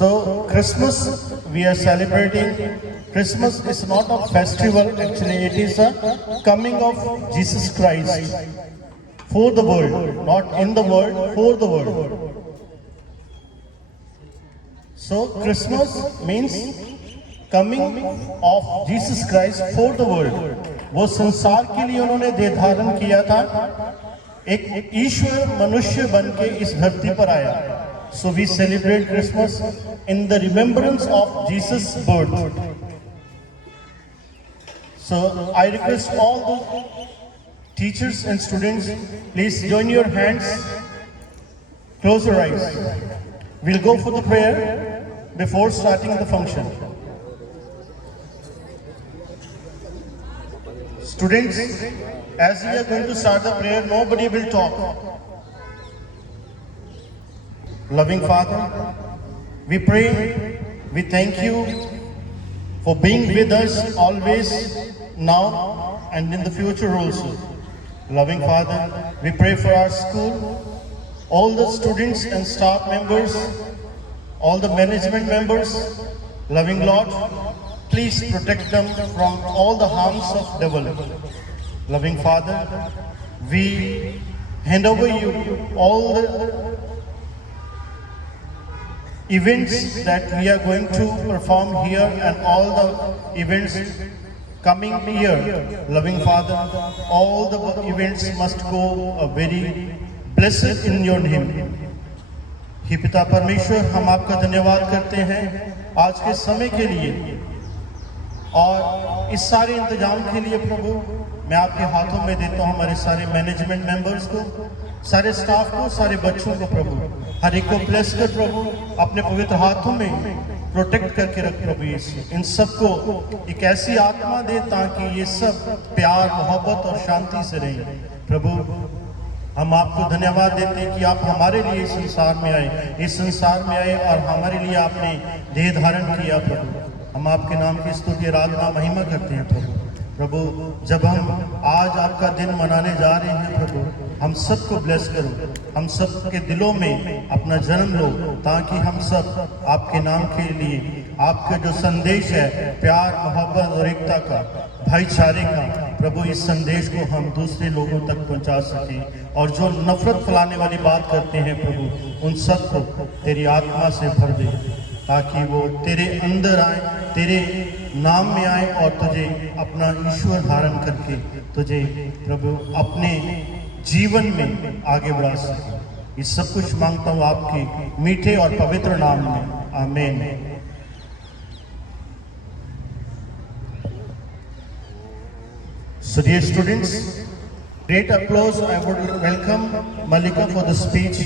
So Christmas we are celebrating. Christmas is not a festival, actually it is a coming of Jesus Christ for the world, not in the world, for the world. So Christmas means coming of Jesus Christ for the world. वो संसार के लिए उन्होंने देह धारण किया था, एक ईश्वर मनुष्य बन के इस धरती पर आया. So we celebrate Christmas in the remembrance of Jesus' birth. So I request all the teachers and students, please join your hands, close your eyes. We'll go for the prayer before starting the function. Students, as we are going to start the prayer, nobody will talk. Loving Father, we pray, we thank you for being with us always, now and in the future also. Loving Father, we pray for our school, all the students and staff members, all the management members. Loving Lord, please protect them from all the harms of devil. Loving Father, we hand over you all the events that we are going to perform here and all the events coming here. Loving Father, all the events must go a very blessed in your name. हे पिता परमेश्वर, हम आपका धन्यवाद करते हैं आज के समय के लिए और इस सारे इंतजाम के लिए. प्रभु, मैं आपके हाथों में देता हूँ हमारे सारे मैनेजमेंट मेंबर्स को, सारे स्टाफ को, सारे बच्चों को. प्रभु, हर एक को ब्लेस कर प्रभु, अपने पवित्र हाथों में प्रोटेक्ट करके रख प्रभु. इन सबको एक ऐसी आत्मा दे ताकि ये सब प्यार, मोहब्बत और शांति से रहे. प्रभु, हम आपको धन्यवाद देते हैं कि आप हमारे लिए इस संसार में आए, इस संसार में आए और हमारे लिए आपने देह धारण किया. प्रभु, हम आपके नाम की स्तुति, आराधना, महिमा करते हैं. प्रभु, प्रभु, जब हम आज आपका दिन मनाने जा रहे हैं प्रभु, हम सबको ब्लेस करो, हम सब के दिलों में अपना जन्म लो ताकि हम सब आपके नाम के लिए, आपका जो संदेश है प्यार, मोहब्बत और एकता का, भाईचारे का, प्रभु इस संदेश को हम दूसरे लोगों तक पहुंचा सकें. और जो नफरत फैलाने वाली बात करते हैं प्रभु, उन सब को तेरी आत्मा से भर दे ताकि वो तेरे अंदर आए, तेरे नाम में आए और तुझे अपना ईश्वर धारण करके तुझे प्रभु अपने जीवन में आगे बढ़ा सके. ये सब कुछ मांगता हूँ आपके मीठे और पवित्र नाम में. आमीन. So dear students, great applause. I would welcome Malika for the speech.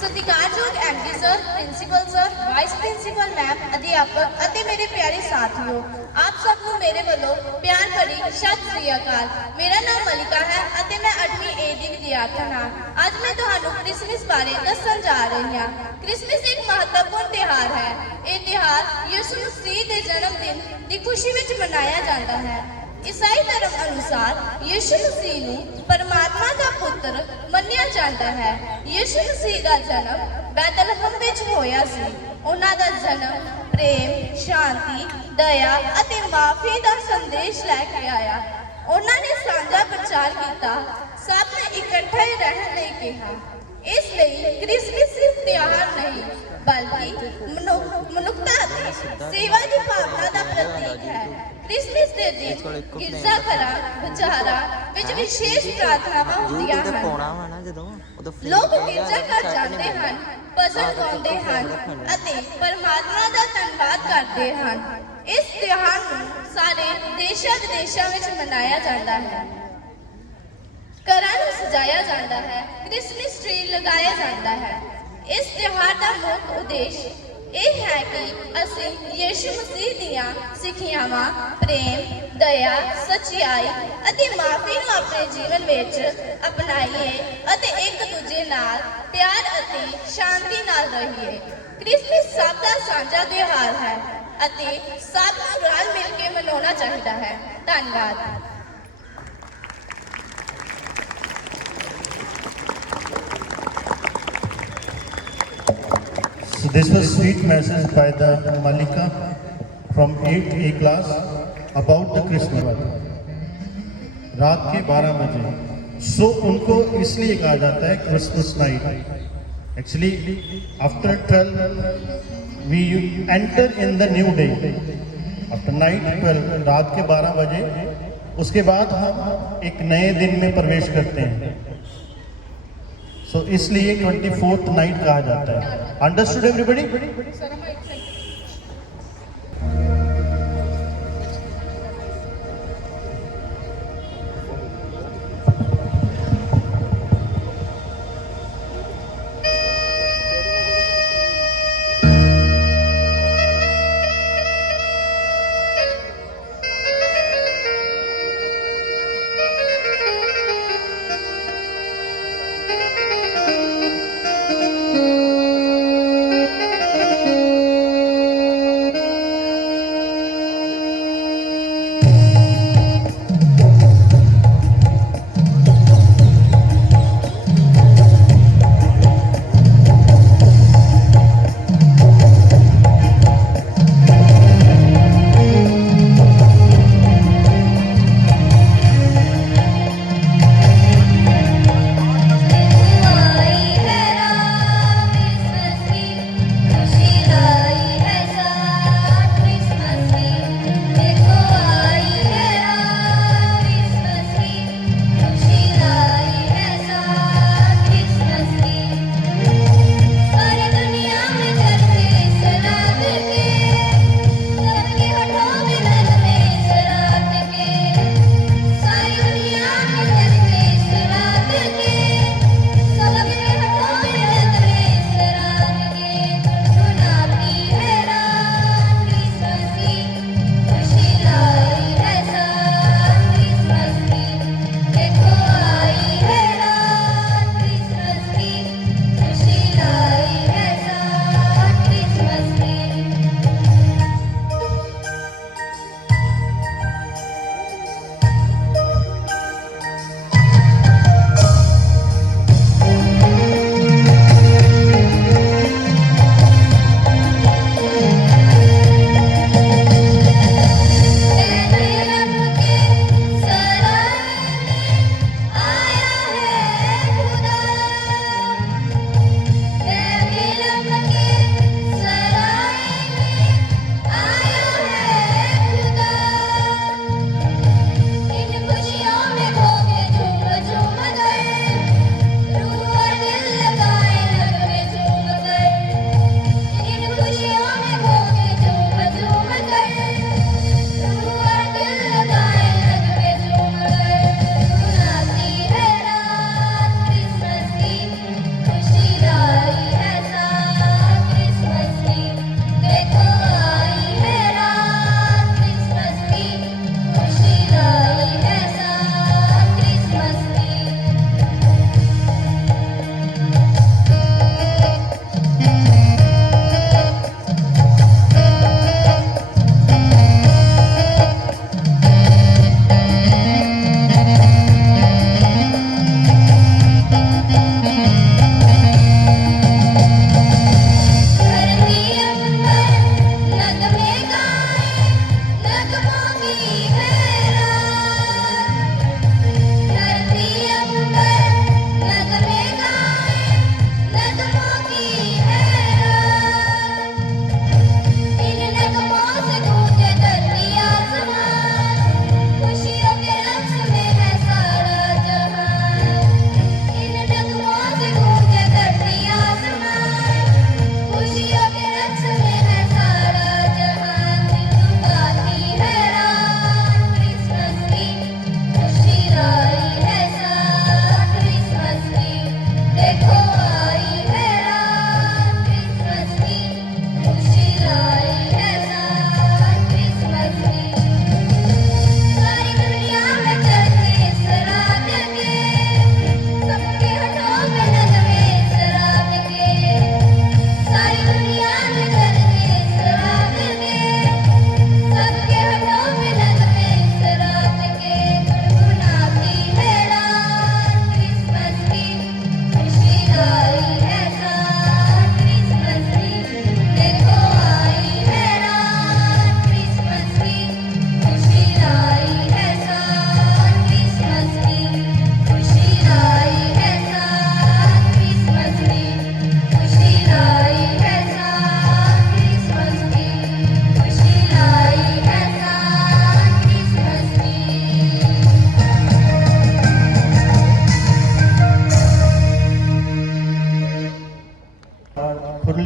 ਸਤਿਕਾਰਯੋਗ MD sir, principal sir, vice principal ma'am, ਅਧਿਆਪਕ ਅਤੇ ਮੇਰੇ ਪਿਆਰੇ ਸਾਥੀਓ, ਆਪ ਸਭ ਨੂੰ ਮੇਰੇ ਵੱਲੋਂ ਪਿਆਰ ਭਰੀ ਸਤਿ ਸ੍ਰੀ ਅਕਾਲ. ਮੇਰਾ ਨਾਮ ਮਲਿਕਾ ਹੈ ਅਤੇ ਮੈਂ 8ਵੀਂ ਏ ਦੀ ਵਿਦਿਆਰਥਣ ਹਾਂ. ਅੱਜ ਮੈਂ ਤੁਹਾਨੂੰ ਕ੍ਰਿਸਮਸ ਬਾਰੇ ਦੱਸਣ ਜਾ ਰਹੀ ਹਾਂ. ਕ੍ਰਿਸਮਸ ਇੱਕ ਮਹੱਤਵਪੂਰਨ ਤਿਉਹਾਰ ਹੈ. ਇਹ ਤਿਉਹਾਰ ਯਿਸੂ ਮਸੀਹ ਦੇ ਜਨਮ ਦਿਨ ਦੀ ਖੁਸ਼ੀ ਵਿੱਚ ਮਨਾਇਆ ਜਾਂਦਾ ਹੈ. ईसाई धर्म अनुसार यीशु मसीह ਨੂੰ परमात्मा का पुत्र ਮੰਨਿਆ ਜਾਂਦਾ ਹੈ. ਯਿਸੂ ਮਸੀਹ ਦਾ ਜਨਮ ਬੈਤਲਹਮ ਵਿੱਚ ਹੋਇਆ ਸੀ. ਉਹਨਾਂ ਦਾ ਜਨਮ ਪ੍ਰੇਮ, ਸ਼ਾਂਤੀ, ਦਇਆ ਅਤੇ ਮਾਫੀ ਦਾ ਸੰਦੇਸ਼ ਲੈ ਕੇ ਆਇਆ. ਉਹਨਾਂ ਨੇ ਸਾਂਝਾ ਪ੍ਰਚਾਰ ਕੀਤਾ, ਸਭ ਨੇ ਇਕੱਠੇ ਰਹਿਣ ਲਈ ਕਿਹਾ. ਇਸ ਲਈ ਕ੍ਰਿਸਮਸ ਸਿਰਫ ਤਿਉਹਾਰ ਨਹੀਂ ਬਲਕਿ ਮਨੁੱਖਤਾ ਅਤੇ ਸੇਵਾ ਦੀ ਭਾਵਨਾ ਦਾ ਪ੍ਰਤੀਕ ਹੈ. ਕ੍ਰਿਸਮਸ ਦੇ ਦਿਨ ਗਿਰਜਾ ਘਰਾਂ, ਬਾਜ਼ਾਰਾਂ ਵਿੱਚ ਵਿਸ਼ੇਸ਼ ਪ੍ਰਾਰਥਨਾਵਾਂ ਹੁੰਦੀਆਂ ਹਨ. ਲੋਕ ਗਿਰਜਾ ਘਰ ਜਾਂਦੇ ਹਨ, ਭਜਨ ਗਾਉਂਦੇ ਹਨ ਅਤੇ ਪਰਮਾਤਮਾ ਦਾ ਧੰਨਵਾਦ ਕਰਦੇ ਹਨ. ਇਸ ਤਿਉਹਾਰ ਨੂੰ ਸਾਰੇ ਦੇਸ਼ਾਂ ਵਿਦੇਸ਼ਾਂ ਵਿੱਚ ਮਨਾਇਆ ਜਾਂਦਾ ਹੈ. ਘਰਾਂ ਨੂੰ ਸਜਾਇਆ ਜਾਂਦਾ ਹੈ, ਕ੍ਰਿਸਮਸ ਟ੍ਰੀ ਲਗਾਇਆ ਜਾਂਦਾ ਹੈ. ਇਸ ਤਿਉਹਾਰ ਦਾ ਮੁੱਖ ਉਦੇਸ਼ ਇਹ ਹੈ ਕਿ ਅਸੀਂ ਯਿਸੂ ਮਸੀਹ ਦੀਆਂ ਸਿੱਖਿਆਵਾਂ, ਪ੍ਰੇਮ, ਦਇਆ, ਸੱਚਾਈ ਅਤੇ ਮਾਫੀ ਨੂੰ ਆਪਣੇ ਜੀਵਨ ਵਿੱਚ ਅਪਣਾਈਏ ਅਤੇ ਇੱਕ ਦੂਜੇ ਨਾਲ ਪਿਆਰ ਅਤੇ ਸ਼ਾਂਤੀ ਨਾਲ ਰਹੀਏ. ਕ੍ਰਿਸਮਸ ਸਭ ਦਾ ਸਾਂਝਾ ਤਿਉਹਾਰ ਹੈ ਅਤੇ ਸਭ ਨੂੰ ਰਲ ਮਿਲ ਕੇ ਮਨਾਉਣਾ ਚਾਹੀਦਾ ਹੈ. ਧੰਨਵਾਦ. So this was sweet message by the Malika from 8A class about the Christmas. रात के 12 बजे. So उनको इसलिए कहा जाता है Christmas night. Actually, after 12 we enter in the new day. After night 12 रात के 12 बजे उसके बाद हम एक नए दिन में प्रवेश करते हैं. So इसलिए 24th नाइट कहा जाता है. Understood everybody?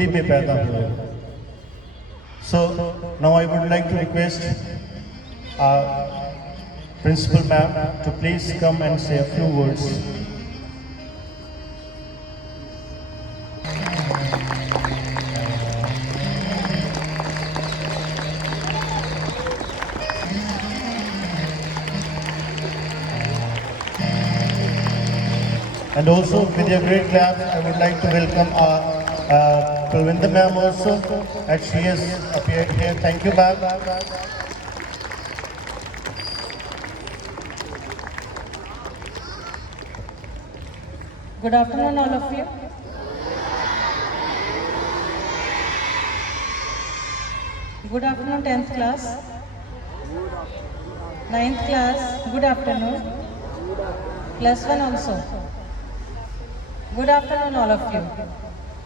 कुंडली में पैदा हुए। So now I would like to request our Principal Ma'am to please come and say a few words. And also with your great claps, I would like to welcome our Kulwinder ma'am also, as she has appeared here. Thank you, ma'am. Good afternoon, all of you. Good afternoon, 10th class. 9th class, good afternoon. Plus 1 also. Good afternoon, all of you.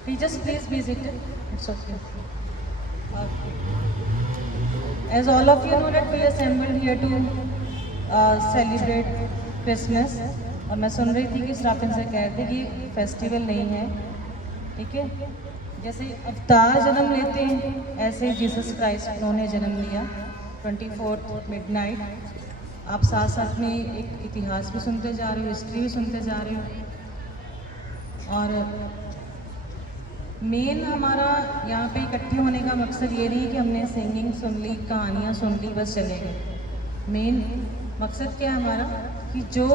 Teachers, please be seated. It's okay. As all of you know that we assembled here to celebrate Christmas. और मैं सुन रही थी कि staff इनसे कह रहे थे कि फेस्टिवल नहीं है, ठीक है। जैसे अवतार जन्म लेते हैं ऐसे जीसस क्राइस्ट उन्होंने जन्म लिया 24 मिडनाइट। आप साथ साथ में एक इतिहास भी सुनते जा रहे हो, हिस्ट्री भी सुनते जा रहे हो। और मेन हमारा यहाँ पे इकट्ठे होने का मकसद ये नहीं है कि हमने सिंगिंग सुन ली, कहानियाँ सुन ली, बस चले गए। मेन मकसद क्या है हमारा कि जो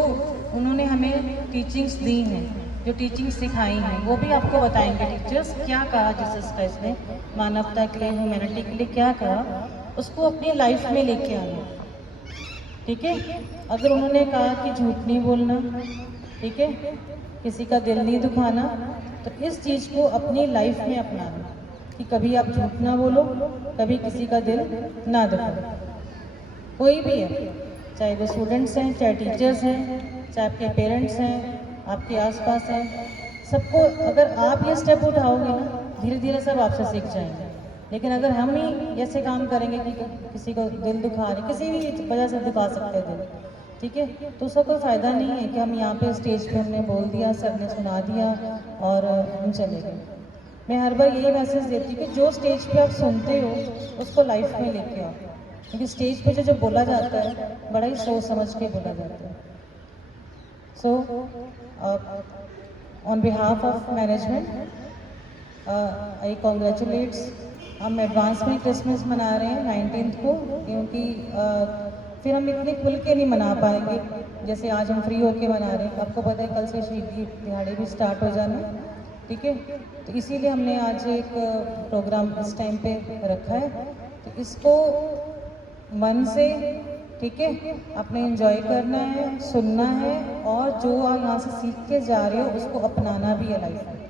उन्होंने हमें टीचिंग्स दी हैं, जो टीचिंग्स सिखाई हैं, वो भी आपको बताएंगे टीचर्स क्या कहा जीसस क्राइस्ट ने, मानवता के लिए, ह्यूमैनिटी के लिए क्या कहा, उसको अपनी लाइफ में लेके आना, ठीक है। अगर उन्होंने कहा कि झूठ नहीं बोलना, ठीक है, किसी का दिल नहीं दुखाना, तो इस चीज़ को अपनी लाइफ में अपनाना कि कभी आप झूठ ना बोलो, कभी किसी का दिल ना दुखाओ। कोई भी है, चाहे वो स्टूडेंट्स हैं, चाहे टीचर्स हैं, चाहे आपके पेरेंट्स हैं, आपके आसपास हैं, सबको अगर आप ये स्टेप उठाओगे ना, धीरे धीरे सब आपसे सीख जाएंगे। लेकिन अगर हम ही ऐसे काम करेंगे कि किसी को दिल दुखा रहे, किसी भी वजह से दुखा सकते हैं दिल, ठीक है, तो उसका कोई फ़ायदा नहीं है कि हम यहाँ पे स्टेज पे हमने बोल दिया, सर ने सुना दिया और हम चले गए। मैं हर बार यही मैसेज देती हूँ कि जो स्टेज पे आप सुनते हो उसको लाइफ में लेके आओ, क्योंकि स्टेज पे जो बोला जाता है बड़ा ही सोच समझ के बोला जाता है। So on behalf of management I congratulates. हम एडवांस में क्रिसमस मना रहे हैं 19th को, क्योंकि फिर हम इतने खुल के नहीं मना पाएंगे जैसे आज हम फ्री होके मना रहे हैं। आपको पता है कल से शहीदी दिहाड़े भी स्टार्ट हो जाना, ठीक है, तो इसीलिए हमने आज एक प्रोग्राम इस टाइम पे रखा है। तो इसको मन से, ठीक है, आपने एंजॉय करना है, सुनना है, और जो आप यहाँ से सीख के जा रहे हो उसको अपनाना भी है लाइफ में।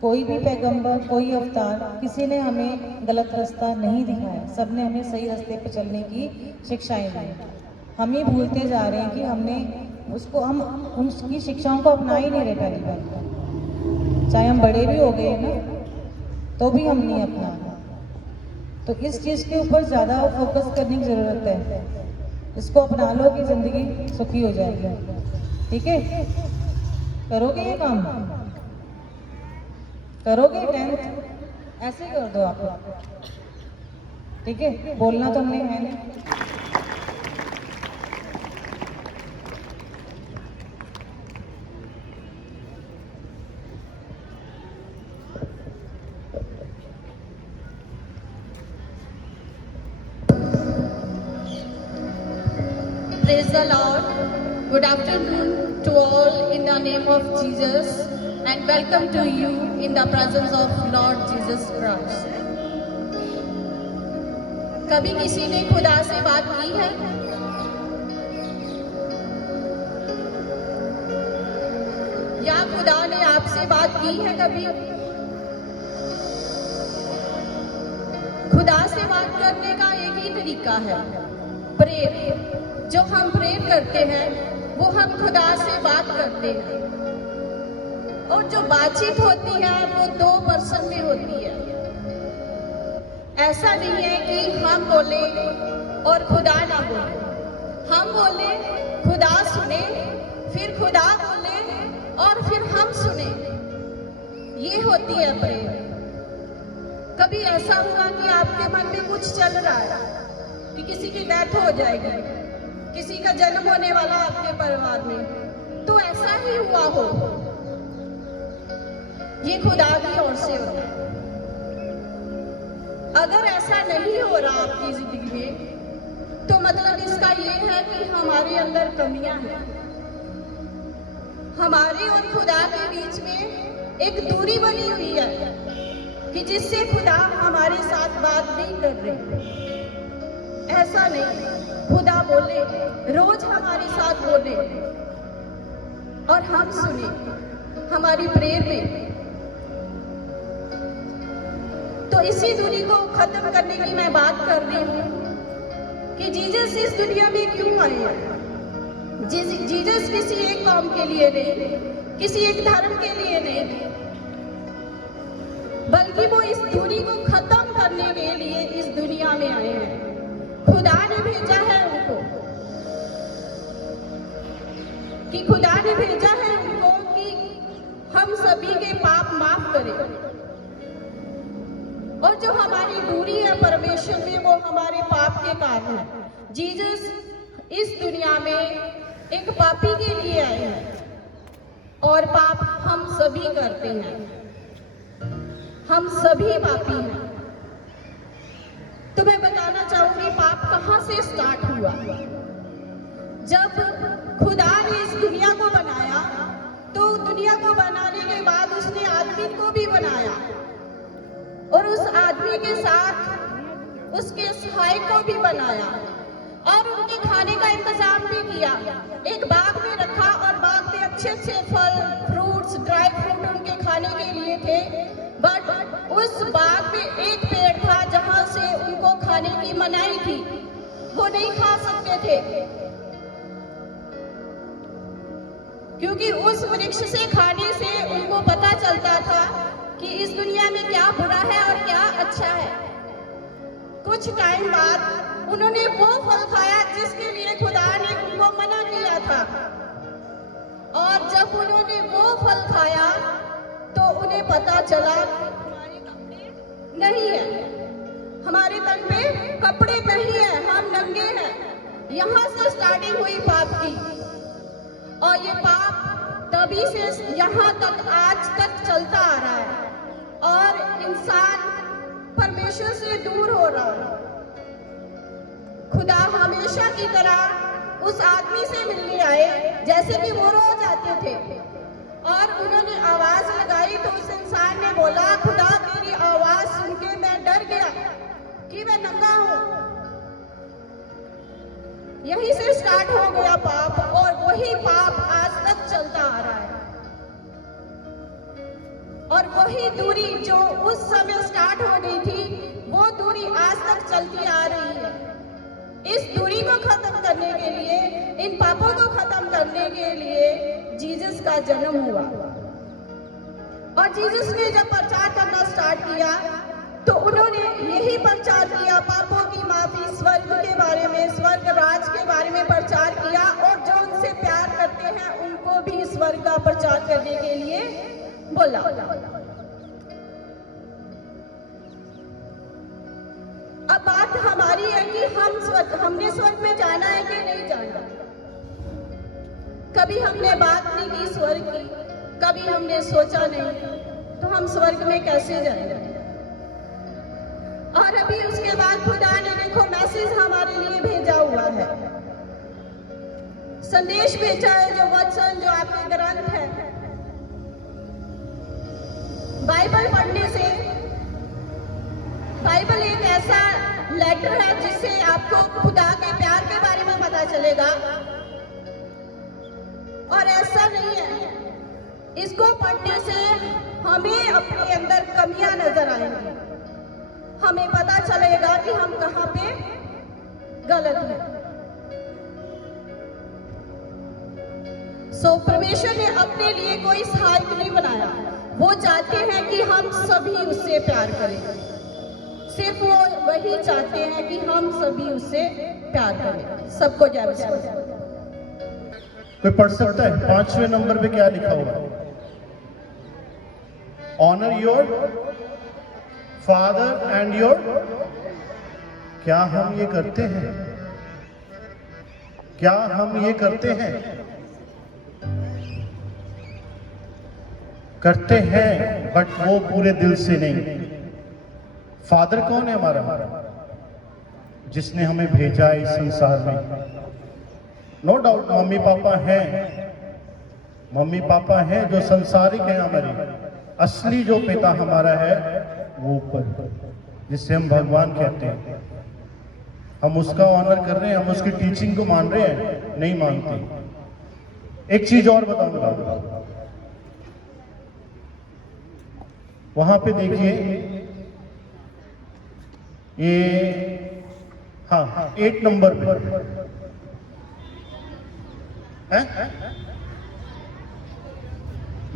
कोई भी पैगंबर, कोई अवतार, किसी ने हमें गलत रास्ता नहीं दिखाया, सब ने हमें सही रास्ते पे चलने की शिक्षाएं दी। हम ही भूलते जा रहे हैं कि हमने उसको, हम उनकी शिक्षाओं को अपना ही नहीं रहे पहली बार। चाहे हम बड़े भी हो गए ना, तो भी हम नहीं अपना। तो इस चीज़ के ऊपर ज़्यादा फोकस करने की ज़रूरत है। इसको अपना लो कि ज़िंदगी सुखी हो जाएगी, ठीक है। करोगे ये काम, करोगे 10th ऐसे कर दो आप, ठीक है। बोलना तो हमने है नहीं। Praise the Lord. Good afternoon to all in the name of Jesus, and welcome to you in the presence of Lord Jesus Christ. कभी किसी ने खुदा से बात की है? या खुदा ने आपसे बात की है कभी? खुदा से बात करने का एक ही तरीका है, प्रेयर। जो हम प्रेयर करते हैं वो हम खुदा से बात करते हैं, और जो बातचीत होती है वो 2 पर्सन में होती है। ऐसा नहीं है कि हम बोले और खुदा ना बोले, हम बोले, खुदा सुने, फिर खुदा बोले और फिर हम सुने। ये होती है प्रेयर। कभी ऐसा हुआ कि आपके मन में कुछ चल रहा है कि किसी की डेथ हो जाएगी, किसी का जन्म होने वाला आपके परिवार में, तो ऐसा ही हुआ हो, ये खुदा की ओर से होता है। अगर ऐसा नहीं हो रहा आपकी जिंदगी में, तो मतलब इसका ये है कि हमारे अंदर कमियां हैं। हमारे और खुदा के बीच में एक दूरी बनी हुई है कि जिससे खुदा हमारे साथ बात नहीं कर रहे। ऐसा नहीं, खुदा बोले, रोज हमारे साथ बोले और हम सुने हमारी प्रेयर में। तो इसी दूरी को खत्म करने की मैं बात कर रही हूँ कि जीसस इस दुनिया में क्यों आए हैं। जीसस किसी एक कौम के लिए नहीं, किसी एक धर्म के लिए नहीं, बल्कि वो इस दूरी को खत्म करने के लिए इस दुनिया में आए हैं। खुदा ने भेजा है उनको, कि खुदा ने भेजा है उनको कि हम सभी के पाप माफ करें। और जो हमारी दूरी है परमेश्वर में, वो हमारे पाप के कारण है। जीसस इस दुनिया में एक पापी के लिए आए हैं और पाप हम सभी करते हैं। हम सभी पापी हैं। तो मैं बताना चाहूंगी पाप कहां से स्टार्ट हुआ। जब खुदा ने इस दुनिया को बनाया, तो दुनिया को बनाने के बाद उसने आदमी को भी बनाया और उस आदमी के साथ उसके सहायक को भी बनाया और उनके खाने का इंतजाम भी किया। एक बाग में रखा और बाग में अच्छे अच्छे फल, फ्रूट्स, ड्राई फ्रूट उनके खाने के लिए थे। बट उस बाग में एक पेड़ था जहां से उनको खाने की मनाही थी, वो नहीं खा सकते थे, क्योंकि उस वृक्ष से खाने से उनको पता चलता था कि इस दुनिया में क्या बुरा है और क्या अच्छा है। कुछ टाइम बाद उन्होंने वो फल खाया जिसके लिए खुदा ने उनको मना किया था, और जब उन्होंने वो फल खाया तो उन्हें पता चला हमारे कपड़े नहीं है, हमारे तन पे कपड़े नहीं है, हम नंगे हैं। यहाँ से स्टार्टिंग हुई पाप की, और ये पाप तभी से यहाँ तक आज तक चलता आ रहा है और इंसान परमेश्वर से दूर हो रहा है। खुदा हमेशा की तरह उस आदमी से मिलने आए जैसे कि वो रोज आते थे, और उन्होंने आवाज लगाई तो उस इंसान ने बोला, खुदा तेरी आवाज सुन के मैं डर गया कि मैं नंगा हूं। यहीं से स्टार्ट हो गया पाप, और वही पाप आज तक चलता आ रहा है। और वही दूरी जो उस समय स्टार्ट हो गई थी, वो दूरी आज तक चलती आ रही है। इस दूरी को खत्म करने के लिए, इन पापों को खत्म करने के लिए जीसस का जन्म हुआ। और जीसस ने जब प्रचार करना स्टार्ट किया तो उन्होंने यही प्रचार किया, पापों की माफी, स्वर्ग के बारे में, स्वर्ग राज के बारे में प्रचार किया, और जो उनसे प्यार करते हैं उनको भी स्वर्ग का प्रचार करने के लिए बोला। अब बात हमारी है कि हमने स्वर्ग में जाना है कि नहीं जाना। कभी हमने बात नहीं की स्वर्ग की, कभी हमने सोचा नहीं, तो हम स्वर्ग में कैसे जाएंगे। और अभी उसके बाद खुदा ने देखो मैसेज हमारे लिए भेजा हुआ है, संदेश भेजा है, जो वचन, जो आपके ग्रंथ है। बाइबल पढ़ने से, बाइबल एक ऐसा लेटर है जिससे आपको खुदा के प्यार के बारे में पता चलेगा। और ऐसा नहीं है, इसको पढ़ने से हमें अपने अंदर कमियां नजर आएंगी, हमें पता चलेगा कि हम कहां पे गलत हैं। सो परमेश्वर ने अपने लिए कोई सहायक नहीं बनाया, वो चाहते हैं कि हम सभी उससे प्यार करें। सिर्फ वो वही चाहते हैं कि हम सभी उससे प्यार करें। सबको जय मसीह। कोई पढ़ सकता है 5वें नंबर पे क्या लिखा हुआ? Honour your father and your, क्या हम ये करते हैं? क्या हम ये करते हैं? करते हैं, बट वो पूरे दिल से नहीं। फादर कौन है हमारा? जिसने हमें भेजा इस संसार में। नो डाउट मम्मी पापा हैं, मम्मी पापा हैं जो संसारिक हैं हमारे। असली जो पिता हमारा है वो ऊपर, जिससे हम भगवान कहते हैं। हम उसका ऑनर कर रहे हैं, हम उसकी टीचिंग को मान रहे हैं? नहीं मानते। एक चीज और बताऊंगा, वहां पे देखिए ये, हाँ 8 नंबर पे है,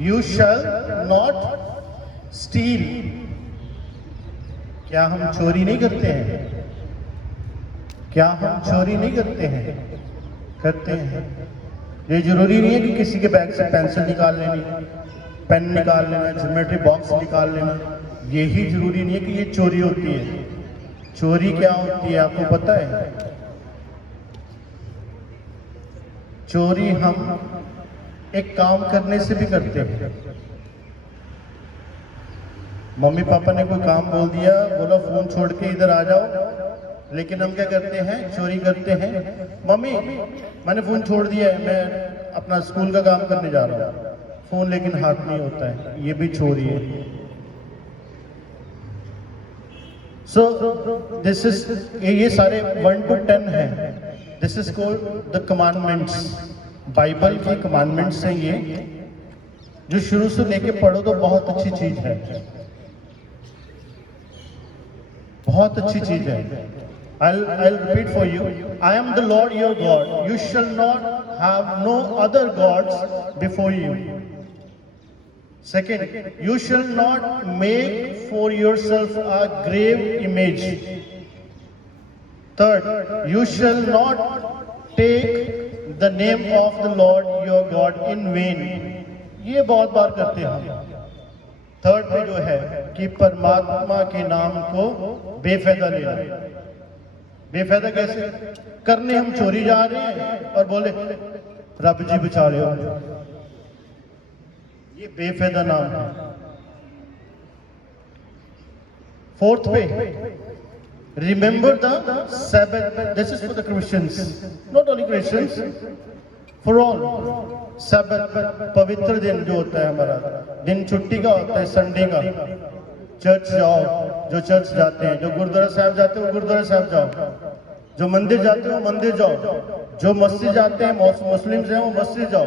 यू शैल नॉट स्टील। क्या हम चोरी नहीं करते हैं? क्या हम चोरी नहीं करते हैं? करते हैं। ये जरूरी नहीं है कि किसी के बैग से पेंसिल निकाल लेनी, पेन निकाल लेना, ज्योमेट्री बॉक्स निकाल लेना, यही जरूरी नहीं है कि ये चोरी होती है। चोरी क्या होती है आपको पता है? चोरी हम एक काम करने से भी करते हैं। मम्मी पापा ने कोई काम बोल दिया, बोला फोन छोड़ के इधर आ जाओ, लेकिन हम क्या करते हैं? चोरी करते हैं। मम्मी मैंने फोन छोड़ दिया है, मैं अपना स्कूल का काम करने जा रहा हूँ, फोन लेकिन हाथ में होता है, ये भी चोरी है। सो दिस इज, ये सारे 1 to 10 है। This is called the commandments. Bible के कमांडमेंट्स हैं ये, जो शुरू से लेके पढ़ो तो बहुत अच्छी चीज है, बहुत अच्छी चीज है। I'll repeat for you. I am the Lord your God. You shall not have no other gods before you. Second, you shall not make for yourself a grave image. Third, you shall not take the name of the Lord your God in vain. ये बहुत बार करते हैं। Third में जो है कि परमात्मा के नाम को बेफायदा लेना। बेफायदा कैसे? करने हम चोरी जा रहे हैं और बोले रब जी बचा ले, ये बेफायदा नाम है। फोर्थ पे, remember the Sabbath. This is for the Christians, not only Christians, for all. Sabbath पवित्र दिन जो होता है हमारा, दिन छुट्टी का होता है, संडे का। चर्च जाओ, जो चर्च जाते हैं, जो गुरुद्वारा साहब जाते हैं वो गुरुद्वारा साहब जाओ, जो मंदिर जाते हैं वो मंदिर जाओ, जो मस्जिद जाते हैं मुस्लिम्स हैं वो मस्जिद जाओ।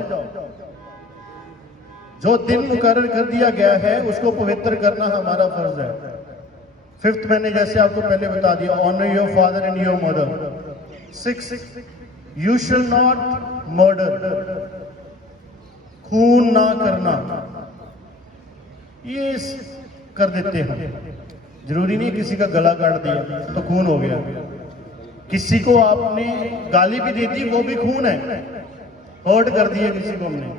जो दिन मुकर्रर कर दिया गया है उसको पवित्र करना हमारा फर्ज है। फिफ्थ मैंने जैसे आपको पहले बता दिया, honour your father and your mother. Six, you shall not murder, खून ना करना। ये कर देते हैं, जरूरी नहीं किसी का गला काट दिया तो खून हो गया। किसी को आपने गाली भी दे दी, वो भी खून है। हर्ट कर दिया किसी को हमने,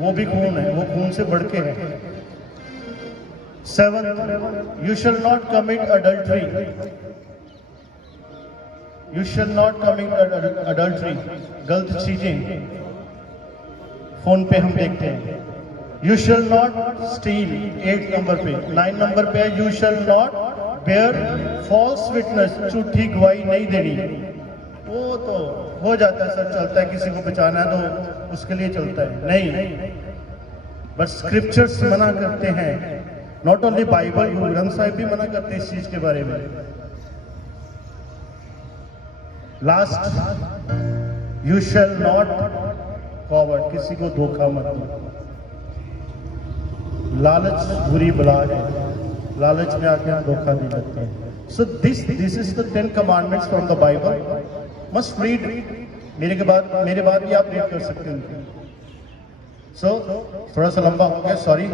वो भी खून है, वो खून से बढ़ के है। 7, you shall not commit adultery. You shall not commit adultery, गलत चीजें फोन पे हम देखते हैं। You shall not steal, 8 number पे। 9 नंबर पे है you shall not bear false witness, झूठी गवाही नहीं देनी। वो तो हो जाता है सर, चलता है, किसी को बचाना है तो उसके लिए चलता है, नहीं। बट स्क्रिप्चर्स मना करते हैं, not only Bible, Guru Granth Sahib भी मना करते हैं इस चीज के बारे में। Last, you shall not forward, किसी को धोखा मत दो। लालच बुरी बला है, लालच में आके हम धोखा दे देते हैं। So this is the 10 commandments from the Bible. Must read, मेरे बाद भी आप रीड कर सकते हैं। सो थोड़ा सा लंबा हो गया, sorry.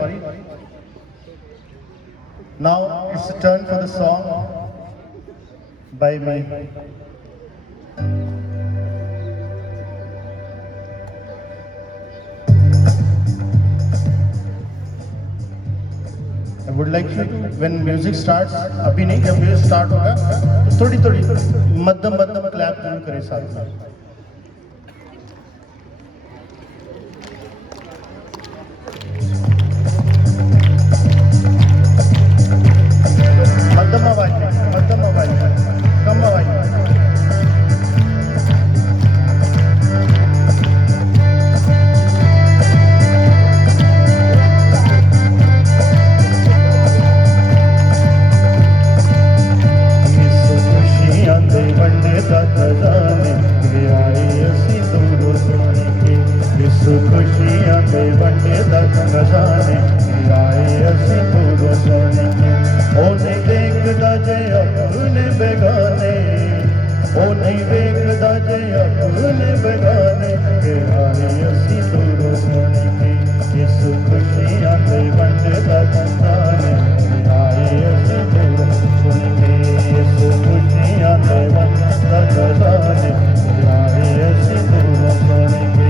Now it's turn for the song by me. I would would like you to, when music starts, अभी नहीं, जब म्यूजिक स्टार्ट होगा तो थोड़ी थोड़ी मध्यम मध्यम क्लैप जरूर करें साथ में। मध्यम आवाज में, मध्यम आवाज में, कम आवाज में। खुशियां दे वंडे दा खजाने आए असी दूरों सोने के ओ नहीं देखदा जे अपने बेगाने ओ नहीं देखदा जे अपने बेगाने के आए असी दूरों सोने के इस खुशियां दे वंडे दा खजाने आए असी दूरों सोने के इस खुशियां दे वंडे दा खजाने आए असी दूरों सोने के।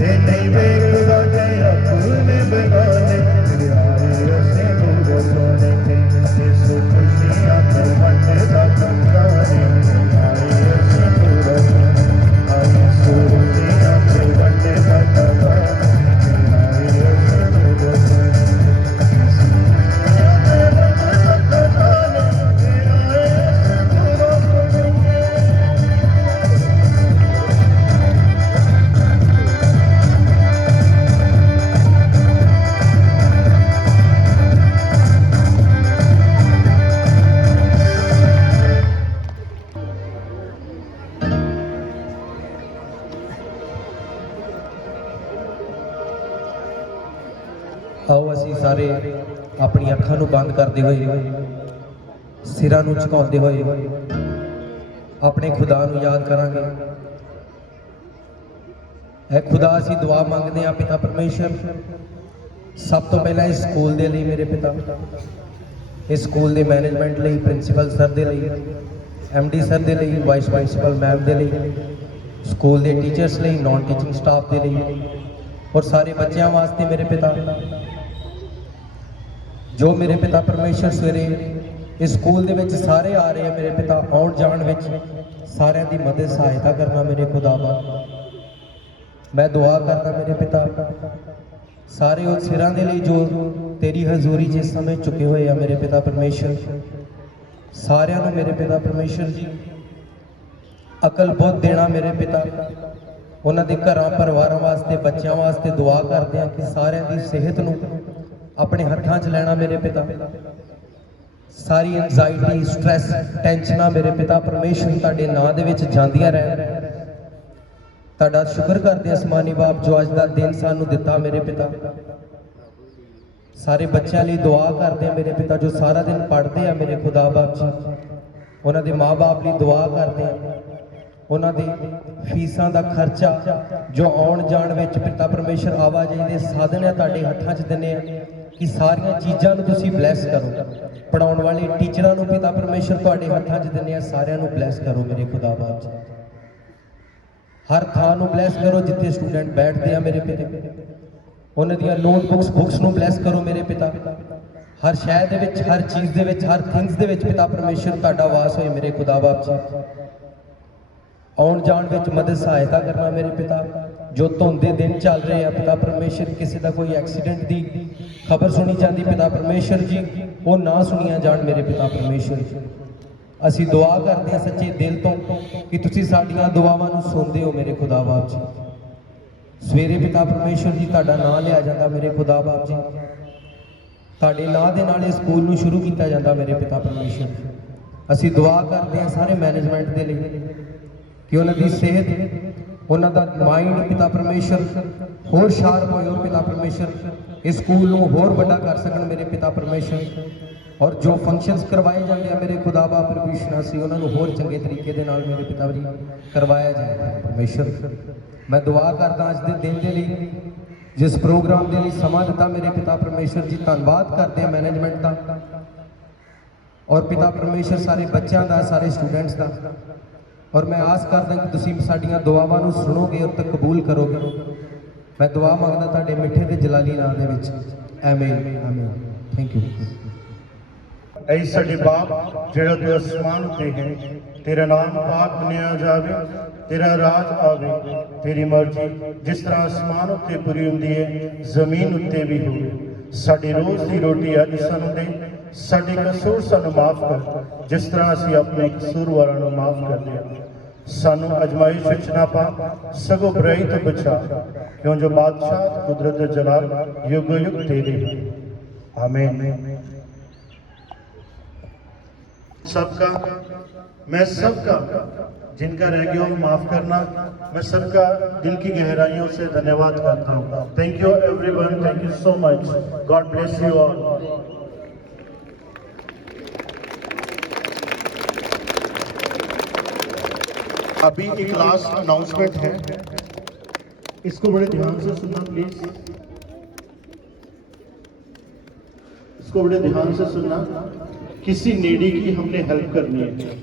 नहीं वेखदा जे आओ असी सारे अपनी अखां नूं बंद करते हुए सिरां नूं झुकाउंदे होए अपने खुदा नूं याद करांगे। ऐ खुदा असी दुआ मंगते हैं पिता परमेश्वर, सब तो पहला इस स्कूल दे लई मेरे पिता, इस स्कूल दे मैनेजमेंट लई, प्रिंसीपल सर दे लई, MD सर दे लई, वाइस प्रिंसीपल मैम दे लई, स्कूल दे टीचर्स लई, नॉन टीचिंग स्टाफ दे लई और सारे बच्चों वास्ते मेरे पिता, जो मेरे पिता परमेश्वर सवेरे इस स्कूल दे विच सारे आ रहे हैं मेरे पिता, आउण जाण विच सारिਆਂ दी मदद सहायता करना मेरे खुदावा। मैं दुआ करना मेरे पिता सारे उस सिरां दे लई जो तेरी हजूरी जिस समय चुके हुए हैं मेरे पिता परमेश्वर, सारिਆਂ ਨੂੰ मेरे पिता परमेश्वर जी अकल बुद्ध देना मेरे पिता, उन्हां दे घरां परिवारां वास्ते बच्चों वास्ते दुआ करते हैं कि सारिਆਂ दी सेहत नूं अपने हत्थां 'च लेना मेरे पिता, सारी एंजाइटी स्ट्रैस टेंशना मेरे पिता परमेश्वर तुहाडे नां दे विच जांदियां रहन। तुहाडा शुक्र करदे आसमानी बाप जो अज दा दिन सानू दिता मेरे पिता, सारे बच्चों लिए दुआ करते हैं मेरे पिता जो सारा दिन पढ़ते हैं मेरे खुदा बाप जी, उन्हां दे माँ बाप लिए दुआ करते हैं, उन्हां दे फीसां दा खर्चा जो आउण जाण विच पिता परमेश्वर आवाजाही दे साधन है तुहाडे हत्थां 'च दिंदे आ कि सारियां चीज़ां नूं तुसीं ब्लैस करो, पढ़ाउण वाले टीचरां नूं पिता परमेश्वर तुहाडे हत्थां 'च दिंदे आ, सारियां नूं ब्लैस करो मेरे खुदा बाप जी, हर थां नूं ब्लैस करो जिथे स्टूडेंट बैठते हैं मेरे पिता, उन्हां दियां नोटबुक्स बुक्स नूं ब्लैस करो मेरे पिता, हर शै दे विच हर चीज़ दे विच हर थिंग्स दे विच पिता परमेश्वर तुहाडा वास होए मेरे खुदा बाप जी, आउण जाण विच मदद सहायता करना मेरे पिता, जो धुंधे दिन चल रहे हैं पिता परमेश्वर किसी का कोई एक्सीडेंट की खबर सुनी जाती पिता परमेश्वर जी वो ना सुनिया जान मेरे पिता परमेश्वर, असी दुआ करते हैं सच्चे दिल तो कि तुसीं साडीआं दुआवां नूं सुनदे हो मेरे खुदा बाप जी। सवेरे पिता परमेश्वर जी तुहाडा नाम लिया जाता मेरे खुदा बाप जी, तुहाडे नाम दे नाल इस स्कूल नूं शुरू किया जाता मेरे पिता परमेश्वर, असी दुआ करते हैं सारे मैनेजमेंट के लिए कि उन्हां दी सेहत उन्हां दा माइंड पिता परमेश्वर होर शार्प होए और पिता परमेश्वर इस स्कूल नूं होर वड्डा कर सकन मेरे पिता परमेश्वर, और जो फंक्शनस करवाए जाते हैं मेरे खुदा बाप परमेश्वर से उन्होंने होर चंगे तरीके दे नाल मेरे पिता जी करवाया जाए परमेश्वर। मैं दुआ करदा अज दे दिन दे लई जिस प्रोग्राम के लिए समा दिता मेरे पिता परमेश्वर जी, धन्नवाद करते हैं मैनेजमेंट का और पिता परमेश्वर सारे बच्चों का सारे स्टूडेंट्स का, और मैं आस करदा कि तुसीं साडीआं दुआवां नूं सुनोगे और तो कबूल करोगे। मैं दुआ मंगदा तुहाडे मिठे ते जलाली नाम दे विच, आमीन आमीन। Thank you. ऐ साडे बाप जिहड़ा तू आसमान उत्ते है, तेरा नाम पाक मनिया जावे, तेरा राज आवे, तेरी मर्जी जिस तरह आसमान उत्ते पूरी हुंदी है जमीन उत्ते भी होवे। साडी रोज़ दी रोटी अज सानू दे, साडे कसूर सानू माफ कर जिस तरह असीं अपने कसूरवारां नूं माफ करदे हां, सानू अजमाइश विच ना पा सगों बुराई तो बचा, क्यों जो बादशाह कुदरत जलाल युग युग तेरे हैं, आमीन। सबका मैं सबका जिनका रह गया हो माफ करना, मैं सबका दिल की गहराइयों से धन्यवाद करता हूँ। Thank you everyone, thank you so much, God bless you all. अभी एक लास्ट अनाउंसमेंट है, इसको बड़े ध्यान से सुनना प्लीज, इसको बड़े ध्यान से सुनना। किसी नीडी की हमने हेल्प करनी है,